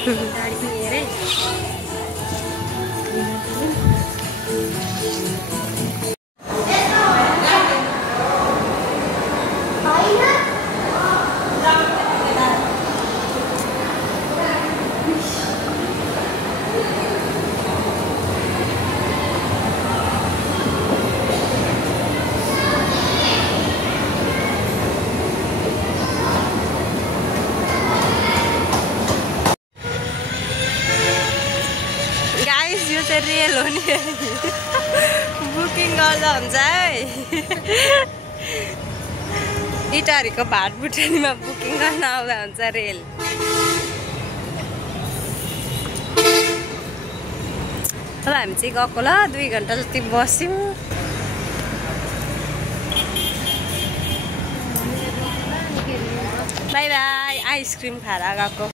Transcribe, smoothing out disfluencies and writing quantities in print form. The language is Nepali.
यो चाहिँ रेल हो नि बुकिङ गर्दा हुन्छ है इटारीको भाटबुटेनीमा बुकिङ गर्न आउँदा हुन्छ रेल अब हामी चाहिँ गएको ल 2 घन्टा जति बस्यौँ बाई बाई आइसक्रिम खाएर गएको